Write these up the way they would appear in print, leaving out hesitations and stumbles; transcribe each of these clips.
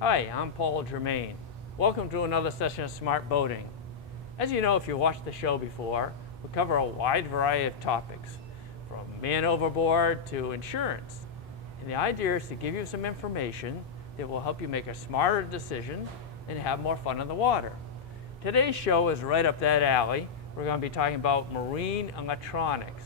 Hi, I'm Paul Germain. Welcome to another session of Smart Boating. As you know, if you watched the show before, we cover a wide variety of topics, from man overboard to insurance. And the idea is to give you some information that will help you make a smarter decision and have more fun on the water. Today's show is right up that alley. We're going to be talking about marine electronics.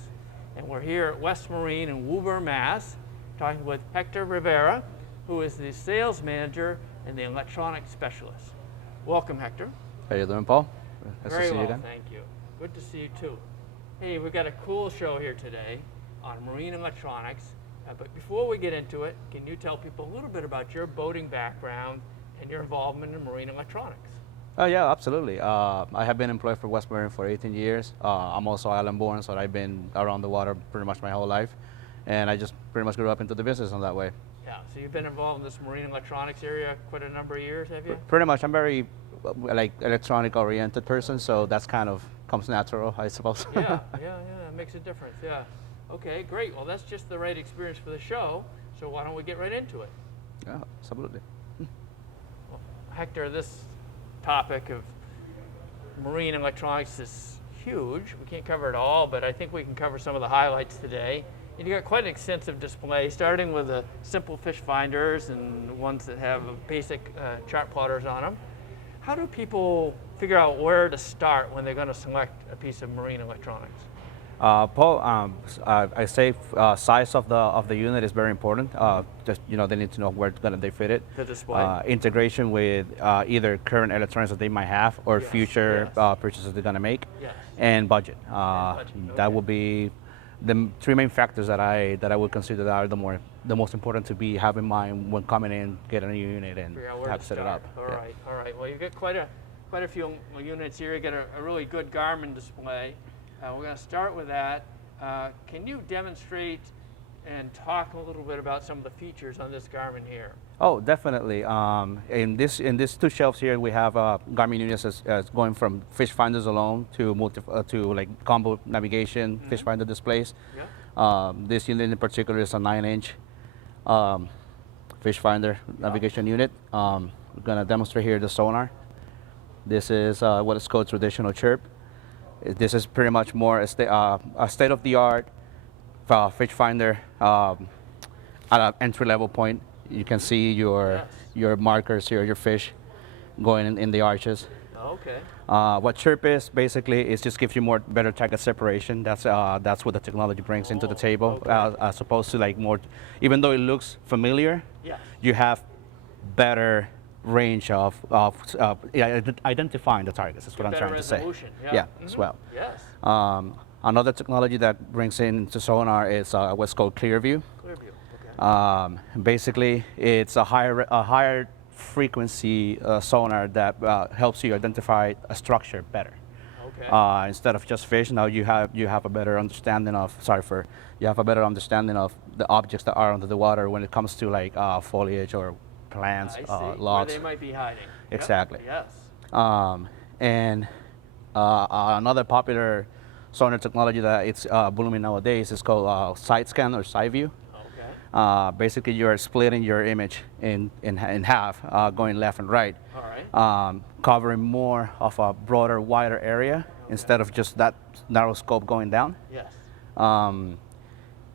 And we're here at West Marine in Woburn, Mass, talking with Hector Rivera, who is the sales manager and the electronics specialist. Welcome, Hector. How you doing, Paul? Nice Very to see well, you again. thank you. Good to see you too. Hey, we've got a cool show here today on marine electronics. But before we get into it, can you tell people a little bit about your boating background and your involvement in marine electronics? Oh yeah, absolutely. I have been employed for West Marine for 18 years. I'm also island-born, so I've been around the water pretty much my whole life, and I just pretty much grew up into the business in that way. Yeah, so you've been involved in this marine electronics area quite a number of years, have you? Pretty much, I'm very like electronic-oriented person, so that's kind of comes natural, I suppose. Yeah, it makes a difference, yeah. Okay, great. Well, that's just the right experience for the show, so why don't we get right into it? Yeah, absolutely. Well, Hector, this topic of marine electronics is huge. We can't cover it all, but I think we can cover some of the highlights today. And you got quite an extensive display, starting with the simple fish finders and ones that have basic chart plotters on them. How do people figure out where to start when they're going to select a piece of marine electronics? Paul, I say size of the unit is very important. Just they need to know where they fit it. The display. Integration with either current electronics that they might have or Yes, future yes. purchases they're going to make, Yes. and budget. budget, That okay. will be the three main factors that I would consider that are the most important to have in mind when coming in, get a new unit, and Figure out where have to set it start. up. All Yeah. right, all right. Well, you've got quite a few units here. You got a really good Garmin display. We're going to start with that. Can you demonstrate and talk a little bit about some of the features on this Garmin here? Oh, definitely. In these two shelves here, we have Garmin units as going from fish finders alone to to like combo navigation fish finder displays. Yeah. This unit in particular is a 9-inch fish finder navigation unit. We're gonna demonstrate here the Sonar. This is what is called traditional Chirp. This is pretty much more a state-of-the-art fish finder at an entry-level point. You can see Yes. your markers here, your fish going in the arches. Okay. What Chirp is basically is just gives you better target separation. That's what the technology brings into the table, okay. as opposed to like more. Even though it looks familiar, Yes. you have better range of identifying the targets. That's what I'm Better trying to say. resolution. Yeah. Yeah, as well. Yes. Another technology that brings into Sonar is what's called Clearview. Clearview. Okay. Basically, it's a higher frequency sonar that helps you identify a structure better. Okay. Instead of just fish, now you have a better understanding of the objects that are under the water when it comes to like foliage or plants, I see. logs. Where they might be hiding. Yep. Exactly. Yes. And another popular sonar technology that it's blooming nowadays is called side scan or side view. Okay. Basically, you're splitting your image in half, going left and right, All right. covering more of a broader, wider area instead of just that narrow scope going down. Yes.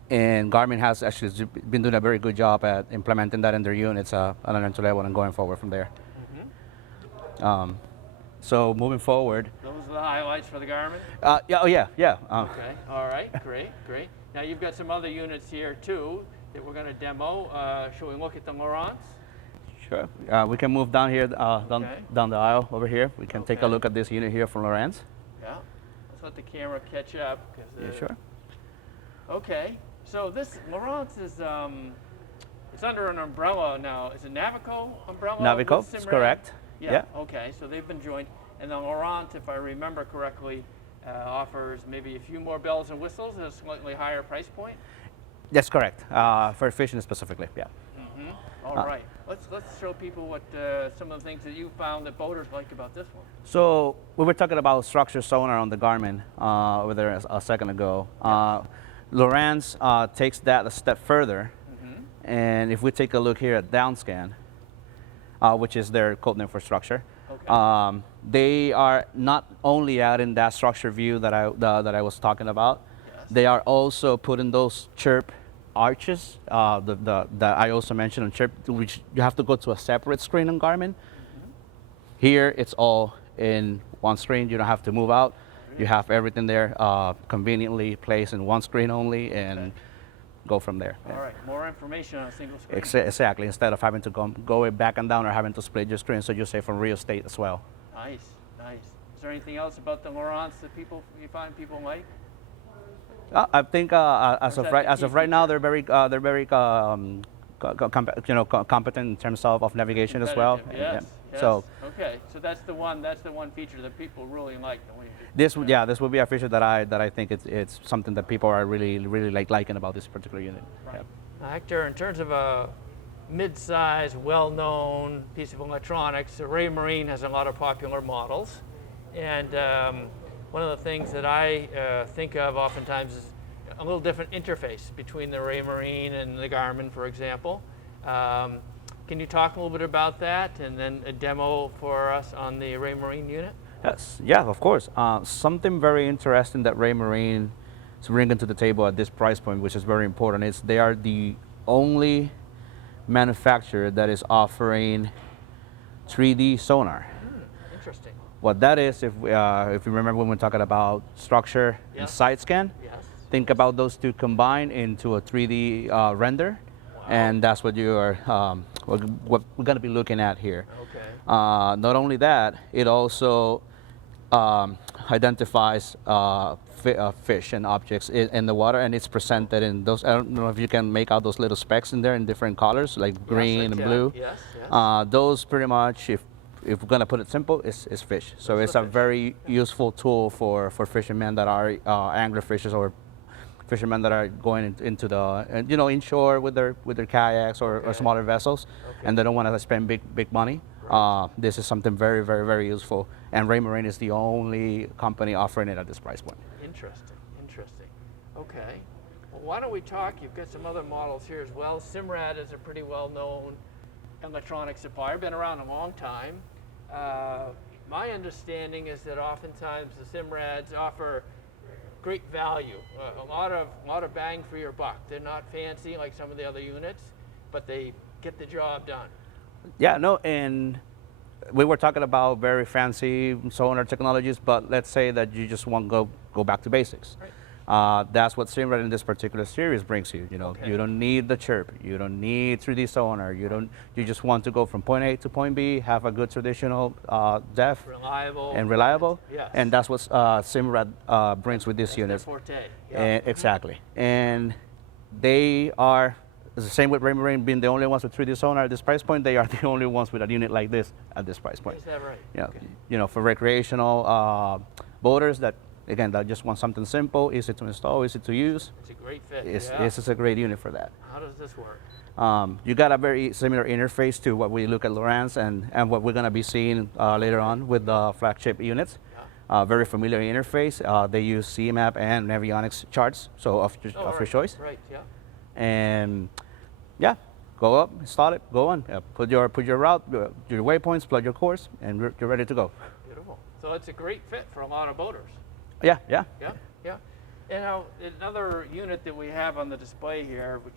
And Garmin has actually been doing a very good job at implementing that in their units at an entry level and going forward from there. So moving forward. Those are the highlights for the Garmin? Yeah. Okay, all right, great. Now you've got some other units here too that we're going to demo. Shall we look at the Lowrance? Sure. We can move down here, Okay. down the aisle over here. We can take a Okay. look at this unit here from Lowrance. Yeah. Let's let the camera catch up. Yeah, sure. Okay, so this Lowrance is it's under an umbrella now. Is it Navico umbrella? Navico, with that's Simrad? correct. Yeah. Okay, so they've been joined, and the Lowrance, if I remember correctly, offers maybe a few more bells and whistles at a slightly higher price point. That's correct. For fishing specifically, yeah. All right. Let's show people what some of the things that you found that boaters like about this one. So we were talking about structure sonar on the Garmin over there a second ago. Lowrance takes that a step further, and if we take a look here at downscan, which is their code name for structure. Okay. They are not only adding that structure view that I was talking about. Yes. They are also putting those Chirp arches that I also mentioned on Chirp, which you have to go to a separate screen on Garmin. Here, it's all in one screen. You don't have to move out. You have everything there conveniently placed in one screen only, and go from there. All right, more information on a single screen. Exactly, instead of having to go back and down or having to split your screen, so you save from real estate as well. Nice, nice. Is there anything else about the Lowrance that you find people like? I think as of right now, they're very competent in terms of navigation as well. Yes, yes. So okay, so that's the one feature that people really like. this will be a feature that I think it's something that people are really liking about this particular unit. Right. Hector, in terms of a mid-size, well-known piece of electronics, Raymarine has a lot of popular models, and one of the things that I think of oftentimes is a little different interface between the Raymarine and the Garmin, for example. Can you talk a little bit about that, and then a demo for us on the Raymarine unit? Yes, yeah, of course. Something very interesting that Raymarine is bringing to the table at this price point, which is very important, is they are the only manufacturer that is offering 3D sonar. Interesting. What that is, if you remember when we're talking about structure and side scan, think about those two combined into a 3D render, and that's what you are what we're going to be looking at here. Okay. Not only that, it also identifies fish and objects in the water, and it's presented in those. I don't know if you can make out those little specks in there in different colors, like green and blue. Yes, yes. Those pretty much, if we're gonna put it simple, is fish. So it's a very useful tool for fishermen that are angler fishers or fishermen that are going into the inshore with their kayaks or smaller vessels, and they don't want to spend big money. Right. This is something very useful, and Raymarine is the only company offering it at this price point. Interesting, interesting. Okay, well, why don't we talk? You've got some other models here as well. Simrad is a pretty well-known electronic supplier, been around a long time. My understanding is that oftentimes the Simrads offer great value, a lot of bang for your buck. They're not fancy like some of the other units, but they get the job done. Yeah, no, and we were talking about very fancy sonar technologies, but let's say that you just want to go back to basics. Right. That's what Simrad in this particular series brings you. You don't need the Chirp, you don't need 3D sonar, you just want to go from point A to point B, have a good traditional depth, reliable. Yes. And that's what Simrad brings with this unit. That's their forte. Yeah. Exactly, and they are. It's the same with Raymarine being the only ones with 3D sonar at this price point. They are the only ones with a unit like this at this price point. Is that right? Yeah. For recreational boaters that just want something simple, easy to install, easy to use. It's a great fit. This is a great unit for that. How does this work? You got a very similar interface to what we look at Lowrance and what we're going to be seeing later on with the flagship units. Yeah. Very familiar interface. They use CMAP and Navionics charts, so of your choice. Right. Yeah. And yeah, go up, start it, go on. Put your route, your waypoints, plug your course, and you're ready to go. Beautiful. So it's a great fit for a lot of boaters. Yeah. And now another unit that we have on the display here, which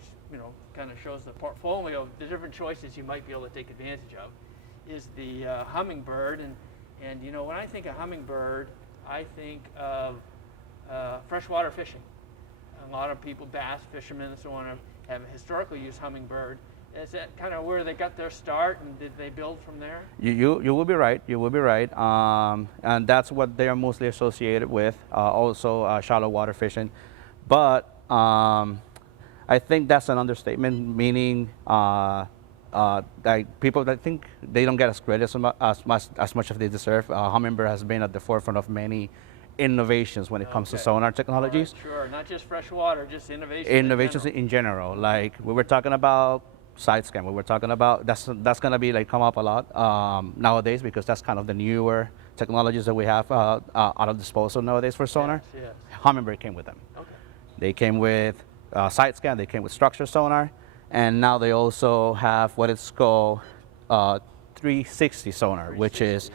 kind of shows the portfolio, the different choices you might be able to take advantage of, is the Hummingbird. And when I think of Hummingbird, I think of freshwater fishing. A lot of people, bass fishermen and so on, have historically used Hummingbird. Is that kind of where they got their start, and did they build from there? You will be right. You will be right. And that's what they are mostly associated with. Also, shallow water fishing. But I think that's an understatement. Meaning, like people that think they don't get as credit as much as they deserve. Hummingbird has been at the forefront of many innovations when it comes to sonar technologies. Right, sure, not just freshwater, just innovations in general. Like we were talking about side scan. We were talking about that's gonna be like come up a lot nowadays, because that's kind of the newer technologies that we have out of disposal nowadays for sonar. Yes. Hummingbird came with them. Okay. They came with side scan. They came with structure sonar, and now they also have what it's called 360 sonar, which is,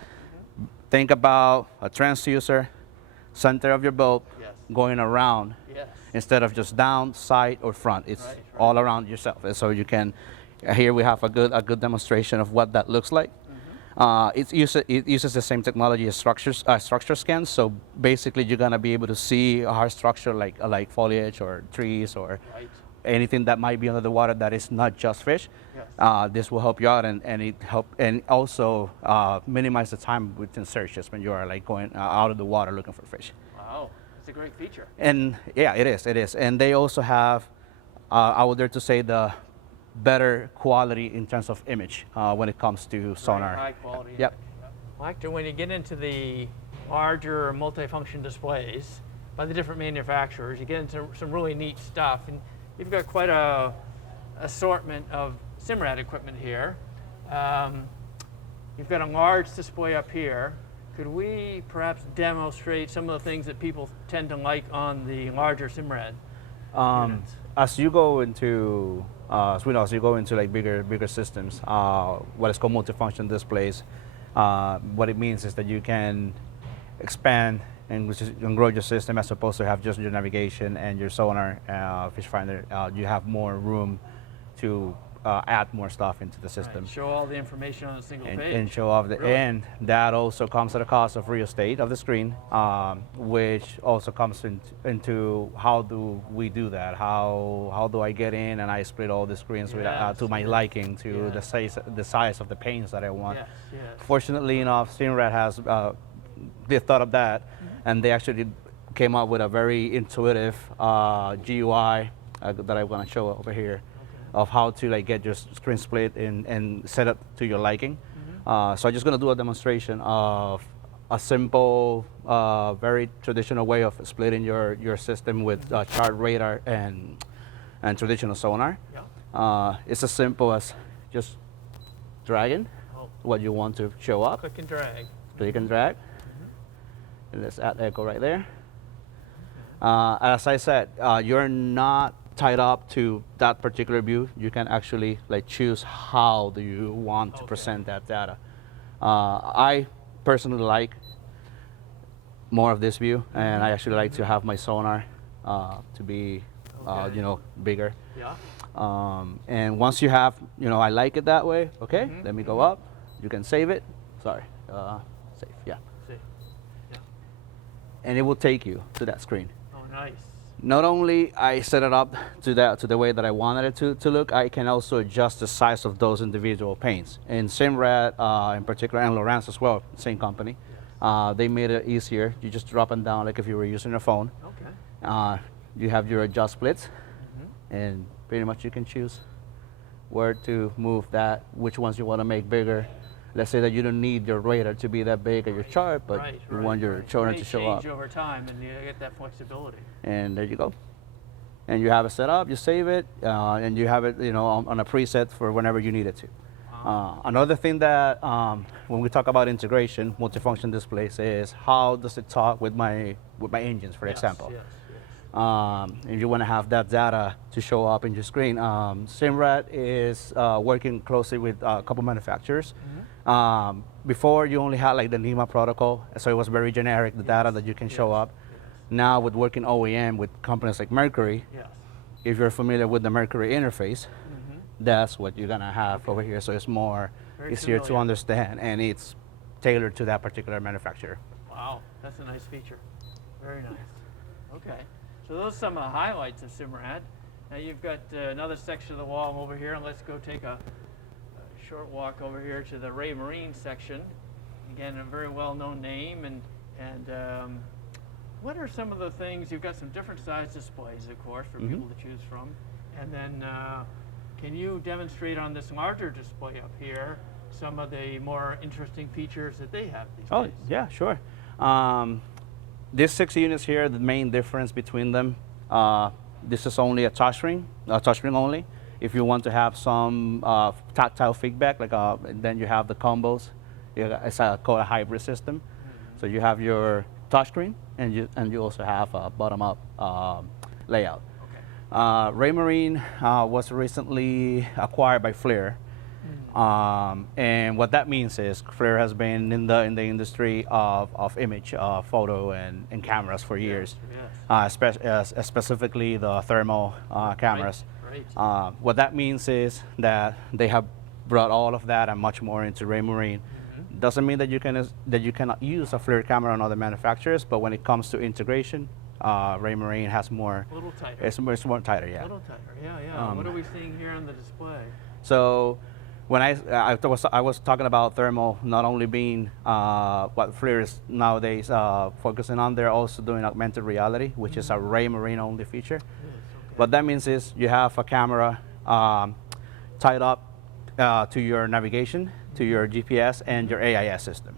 think about a transducer, center of your boat, Yes. going around Yes. instead of just down, side, or front. It's Right. all around yourself. And so you can, here we have a good demonstration of what that looks like. It uses the same technology as structure scans. So basically, you're gonna be able to see a hard structure like foliage or trees or Right. anything that might be under the water that is not just fish. Yes. This will help you out, and also minimize the time within searches when you are like going out of the water looking for fish. Wow. It's a great feature. And yeah, it is. And they also have, I would dare to say, the better quality in terms of image when it comes to sonar. Very high quality. Yep. image. Well, Hector, when you get into the larger multifunction displays by the different manufacturers, you get into some really neat stuff. And you've got quite a assortment of Simrad equipment here. You've got a large display up here. Could we perhaps demonstrate some of the things that people tend to like on the larger Simrad units? As you go into, as we know, as you go into like bigger systems, what is called multifunction displays, what it means is that you can expand and grow your system as opposed to have just your navigation and your sonar, fish finder. You have more room to add more stuff into the system. Right. Show all the information on a single page. And show off the Really? and that also comes at a cost of real estate of the screen, which also comes into how do we do that? How do I get in and I split all the screens with, Yes, to my yes. liking, to Yes. the size of the panes that I want. Yes, yes. Fortunately enough, Simrad has they thought of that, and they actually came up with a very intuitive GUI that I'm going to show over here, of how to like get your screen split and set up to your liking. So I'm just going to do a demonstration of a simple, very traditional way of splitting your system with chart radar and traditional sonar. Yeah. It's as simple as just dragging Oh, what you want to show up. click and drag. Click and drag. And let's add echo right there. As I said, you're not tied up to that particular view. You can actually like choose how do you want to present that data. I personally like more of this view, and I actually like to have my sonar to be Okay. bigger. Yeah. And once you have, I like it that way. Okay, let me go up. You can save it. Sorry, save. Yeah, See. Yeah. and it will take you to that screen. Oh, nice. Not only I set it up to the way that I wanted it to look, I can also adjust the size of those individual panes. In Simrad, in particular, and Lowrance as well, same company, they made it easier. You just drop them down like if you were using a phone. Okay. You have your adjust splits, and pretty much you can choose where to move that, which ones you want to make bigger. Let's say that you don't need your radar to be that big or your chart, but you want your sonar to show up. Change over time, and you get that flexibility. And there you go. And you have it set up, you save it, and you have it, on a preset for whenever you need it to. Another thing that, when we talk about integration, multifunction displays, is how does it talk with my engines, for example. Yes. If you want to have that data to show up in your screen, Simrad is working closely with a couple manufacturers. Before, you only had like the NEMA protocol, so it was very generic, the data that you can show up. Now, with working OEM with companies like Mercury, Yes. if you're familiar with the Mercury interface, that's what you're gonna have over here. So it's more Very easier to familiar. understand, and it's tailored to that particular manufacturer. Wow, that's a nice feature. Very nice. Okay. So those are some of the highlights of Simrad. Now you've got another section of the wall over here, and let's go take a short walk over here to the Raymarine section. Again, a very well-known name, and what are some of the things? You've got some different size displays, of course, for people to choose from, and then can you demonstrate on this larger display up here some of the more interesting features that they have these days? Yeah, sure. These 6 units here, the main difference between them, this is only a touchscreen only. If you want to have some tactile feedback, then you have the combos. It's called a hybrid system. So you have your touchscreen, and you also have a bottom-up layout. Okay. Raymarine was recently acquired by FLIR, And what that means is FLIR has been in the industry of image, photo, and cameras for years. Yes. Specifically the thermal cameras. Right. What that means is that they have brought all of that and much more into Raymarine. Doesn't mean that you cannot use a FLIR camera on other manufacturers, but when it comes to integration, Raymarine has more. A little tighter. It's more tighter, yeah. A little tighter, yeah. What are we seeing here on the display? So when I was talking about thermal not only being what FLIR is nowadays focusing on, they're also doing augmented reality, which is a Raymarine only feature. Yes, okay. What that means is you have a camera tied up to your navigation, to your GPS, and your AIS system.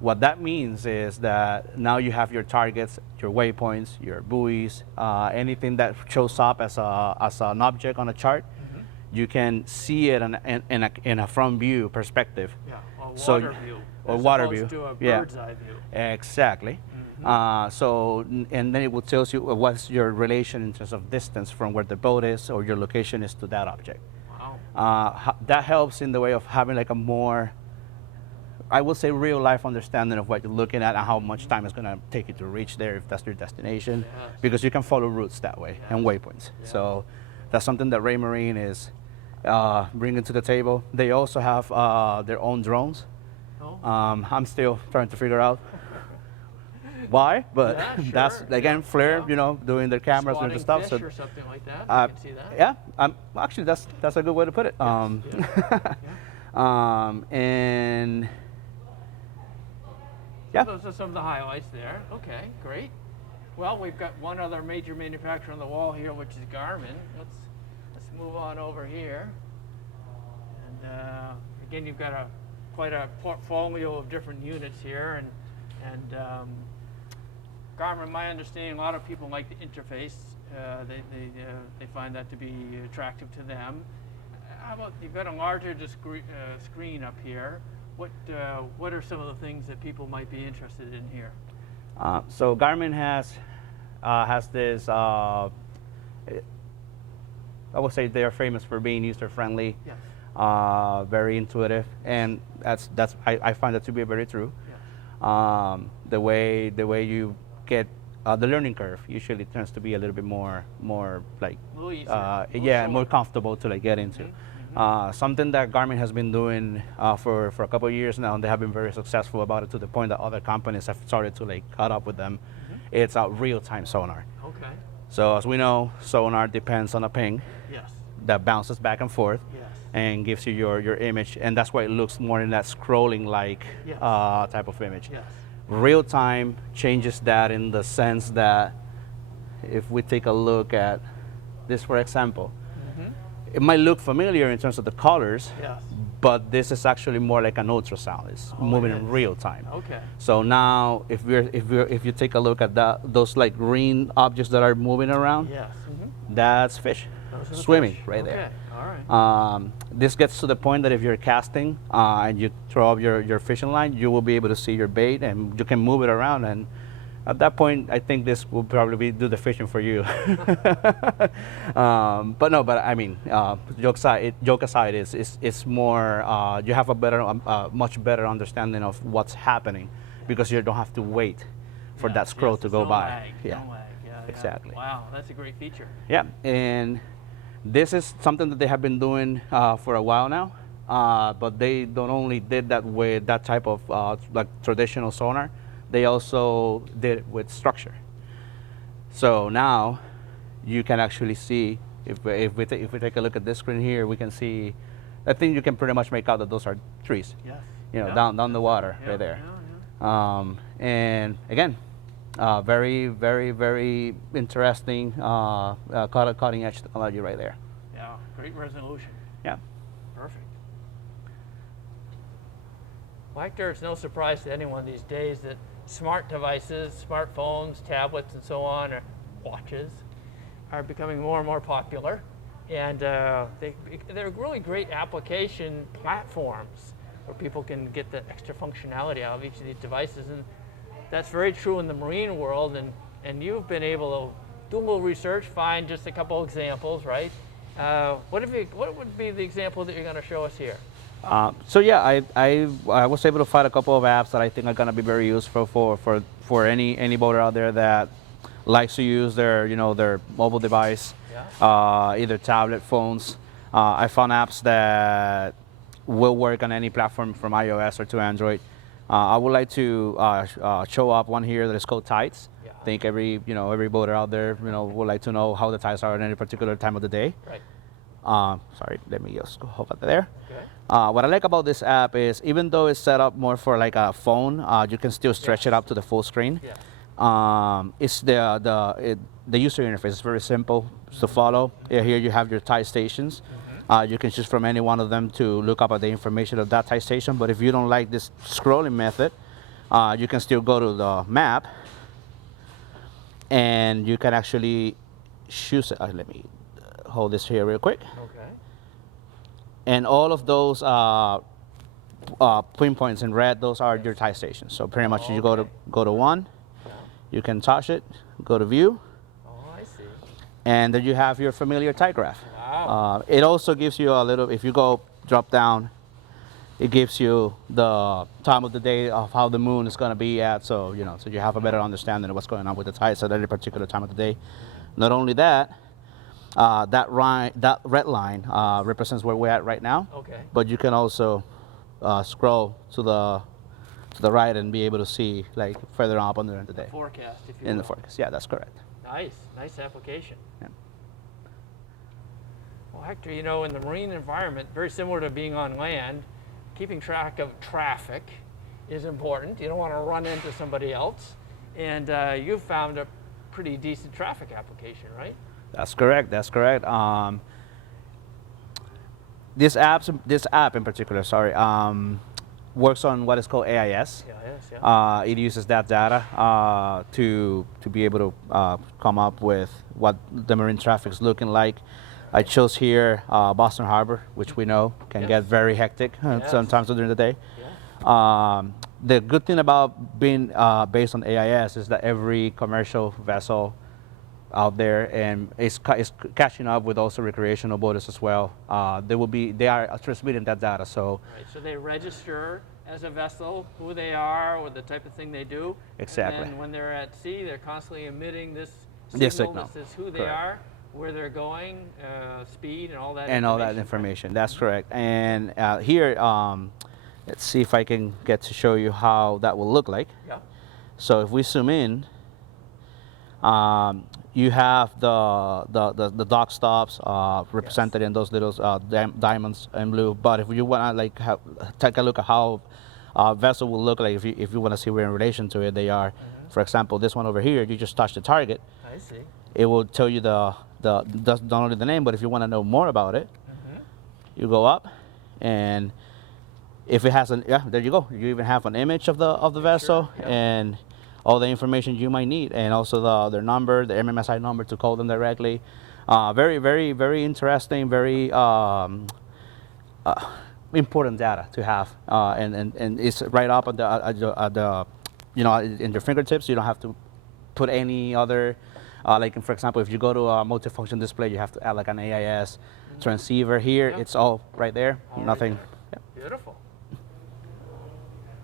What that means is that now you have your targets, your waypoints, your buoys, anything that shows up as an object on a chart. You can see it in a front view perspective. Yeah, or So- water view. or as water opposed view, to a yeah. bird's eye view. Exactly. And then it will tell you what's your relation in terms of distance from where the boat is or your location is to that object. Wow. That helps in the way of having like a more, I would say, real life understanding of what you're looking at and how much time it's going to take you to reach there if that's your destination, Yes. because you can follow routes that way and Yes. waypoints. Yeah. So that's something that Raymarine is bringing to the table. They also have their own drones. Oh. I'm still trying to figure out why, but Yeah, sure. that's again FLIR, Yeah. you know, doing their cameras and Spotting the stuff. fish or something like that. I can see that. Yeah, actually that's a good way to put it. Yeah. And yeah, Those are some of the highlights there. Okay, great. Well, we've got one other major manufacturer on the wall here, which is Garmin. Let's move on over here. And again, you've got quite a portfolio of different units here, and Garmin, my understanding, a lot of people like the interface. They find that to be attractive to them. How about you've got a larger screen up here? What are some of the things that people might be interested in here? So Garmin has this. I would say they are famous for being user friendly, Yes. very intuitive, and I find that to be very true. Yes. The way you get the learning curve usually tends to be a little bit more like A little easier. yeah, more comfortable to like get into. Something that Garmin has been doing for a couple of years now, and they have been very successful about it to the point that other companies have started to like caught up with them. It's a real-time sonar. Okay. So as we know, sonar depends on a ping Yes. that bounces back and forth Yes. and gives you your image, and that's why it looks more in that scrolling like Yes. type of image. Yes. Real time changes that in the sense that if we take a look at this, for example, it might look familiar in terms of the colors, Yes. but this is actually more like an ultrasound. It's moving it in is. real time. Okay. So now, if you take a look at those like green objects that are moving around, Yes. that's fish Those are the swimming fish. right Okay. there. All right. This gets to the point that if you're casting and you throw up your fishing line, you will be able to see your bait and you can move it around. And at that point, I think this will probably do the fishing for you. But I mean, joke aside, it's more you have a much better understanding of what's happening because you don't have to wait for that scroll to there's go no by. lag, Yeah. No lag. Yeah. Exactly. Wow, that's a great feature. Yeah, and this is something that they have been doing for a while now, but they don't only did that with that type of like traditional sonar, they also did it with structure. So now you can actually see, if we take a look at this screen here, we can see, I think you can pretty much make out that those are trees, Yes. you know, Yeah. down the water Yeah, right there. yeah. And again, very, very, very interesting cutting edge technology right there. Yeah, great resolution. Yeah. Perfect. Well, Hector, it's no surprise to anyone these days that smart devices, smartphones, tablets, and so on, or watches, are becoming more and more popular. And they're really great application platforms where people can get the extra functionality out of each of these devices. And that's very true in the marine world. And you've been able to do a little research, find just a couple examples, right? What would be the example that you're going to show us here? So yeah, I was able to find a couple of apps that I think are going to be very useful for any boater out there that likes to use their their mobile device, Yeah. either tablet, phones. I found apps that will work on any platform from iOS or to Android. I would like to show up one here that is called Tides. Yeah. I think every boater out there would like to know how the tides are at any particular time of the day. Right. Sorry, let me just go over there. Okay. What I like about this app is even though it's set up more for like a phone, you can still stretch it up to the full screen. Yes. It's the user interface is very simple to follow. Here you have your tide stations. You can choose from any one of them to look up at the information of that tide station. But if you don't like this scrolling method, you can still go to the map, and you can actually choose it. Let me hold this here real quick. Okay. And all of those pinpoints in red, those are your tide stations. So pretty much you go to one, Yeah. you can touch it, go to view, Oh, I see. and then you have your familiar tide graph. Wow. It also gives you a little, if you go drop down, it gives you the time of the day of how the moon is going to be at, so so you have a better understanding of what's going on with the tides at any particular time of the day. Not only that, that red line represents where we're at right now. Okay. But you can also scroll to the right and be able to see like further up on the day. Forecast, if you In will. the forecast, yeah, that's correct. Nice application. Yeah. Well, Hector, in the marine environment, very similar to being on land, keeping track of traffic is important. You don't want to run into somebody else. And you've found a pretty decent traffic application, right? That's correct. That's correct. This app in particular, sorry, works on what is called AIS. Yeah. It uses that data to be able to come up with what the marine traffic is looking like. I chose here Boston Harbor, which we know can get very hectic sometimes during the day. Yeah. The good thing about being based on AIS is that every commercial vessel out there and is catching up with also recreational boaters as well. They are transmitting that data. So Right, so they register as a vessel who they are or the type of thing they do. Exactly. And then when they're at sea, they're constantly emitting this This signal signal. that says who they Correct. are, where they're going, speed, and all that. and all that information. That's correct. And here, let's see if I can get to show you how that will look like. Yeah. So if we zoom in, you have the dock stops represented in those little diamonds in blue. But if you want to take a look at how a vessel will look like, if you want to see where in relation to it they are. For example, this one over here, you just touch the target. I see. It will tell you not only the name, but if you want to know more about it, you go up, and if it has there you go. You even have an image of the vessel and all the information you might need, and also their number, the MMSI number to call them directly. Very, very, very interesting, very important data to have, and it's right up at the in your fingertips. You don't have to put any other. For example, if you go to a multifunction display, you have to add like an AIS transceiver. Here, it's all right there. Nothing. Beautiful.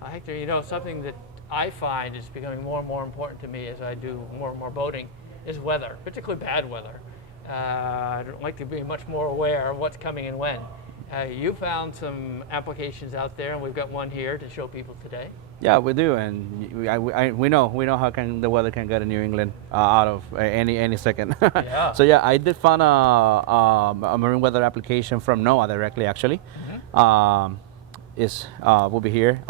Hector, something that I find is becoming more and more important to me as I do more and more boating is weather, particularly bad weather. I'd like to be much more aware of what's coming and when. You found some applications out there, and we've got one here to show people today. Yeah, we do, and we know how the weather can get in New England out of any second. Yeah. So yeah, I did find a marine weather application from Noaa directly, actually. Will be here.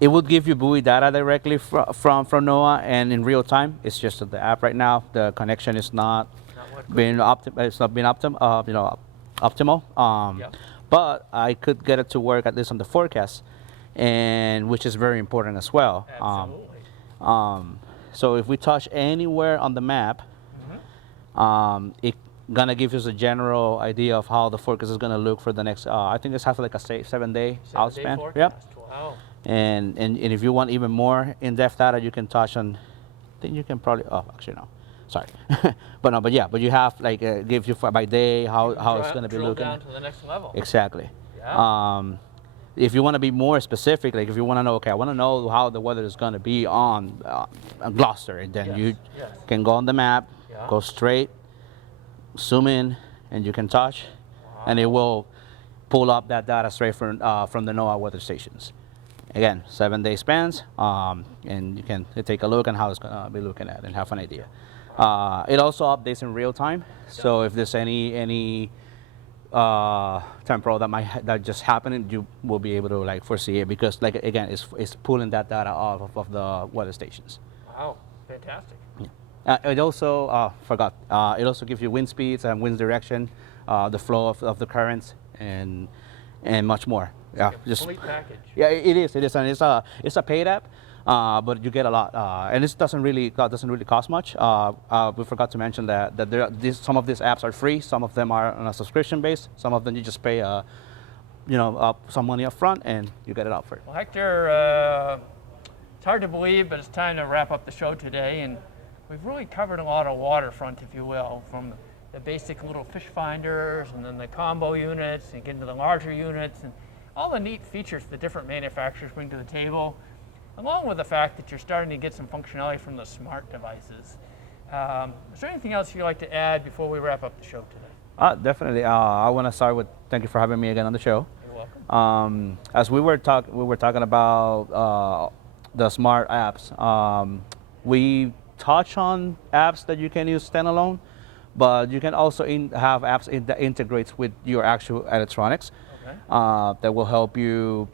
It would give you buoy data directly from Noaa, and in real time. It's just that the app right now, the connection is not being optimal. But I could get it to work at least on the forecast, and which is very important as well. Absolutely. So if we touch anywhere on the map, it gonna give us a general idea of how the forecast is gonna look for the next. I think it's like a 7-day outspan. Yep. Wow. And if you want even more in-depth data, you can touch on. I think you can probably. Oh, actually no. sorry. But yeah, but you have like gives you by day how it's going to be drill looking. down to the next level. Exactly. Yeah. If you want to be more specific, like if you want to know, okay, I want to know how the weather is going to be on Gloucester, and then you can go on the map, go straight, zoom in, and you can touch, and it will pull up that data straight from the Noaa weather stations. Again, 7-day spans, and you can take a look at how it's going to be looking at and have an idea. It also updates in real time, so if there's any temporal that just happened, you will be able to like foresee it, because like again, it's pulling that data off of the weather stations. Wow, fantastic. It also forgot. It also gives you wind speeds and wind direction, the flow of the currents, and much more. Yeah, Like a just complete package. yeah, it is, and it's a paid app, but you get a lot, and it doesn't really cost much. We forgot to mention that some of these apps are free, some of them are on a subscription base, some of them you just pay some money up front and you get it out for it. Well, Hector, it's hard to believe, but it's time to wrap up the show today, and we've really covered a lot of waterfront, if you will, from the basic little fish finders, and then the combo units, and get into the larger units, and all the neat features the different manufacturers bring to the table, along with the fact that you're starting to get some functionality from the smart devices. Is there anything else you'd like to add before we wrap up the show today? Definitely. I want to start with thank you for having me again on the show. You're welcome. As we were talking about the smart apps. We touch on apps that you can use standalone, but you can also have apps that integrates with your actual electronics. That will help you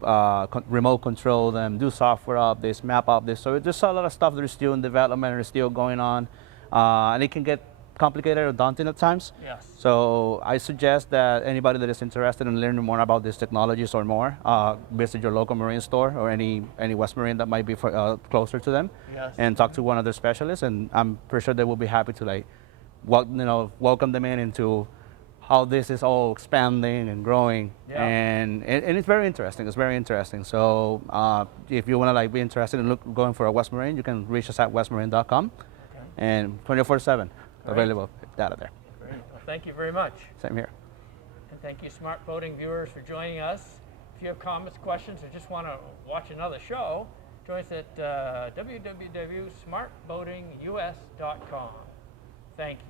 remote control them, do software updates, map updates. So there's a lot of stuff that is still in development and is still going on, and it can get complicated or daunting at times. Yes. So I suggest that anybody that is interested in learning more about these technologies or more, visit your local marine store or any West Marine that might be closer to them, and talk to one of their specialists. And I'm pretty sure they will be happy to welcome them into how this is all expanding and growing, and it's very interesting. It's very interesting. So if you want to be interested in going for a West Marine, you can reach us at westmarine.com, and 24/7 available data there. Great. Well, thank you very much. Same here. And thank you, Smart Boating viewers, for joining us. If you have comments, questions, or just want to watch another show, join us at www.smartboatingus.com. Thank you.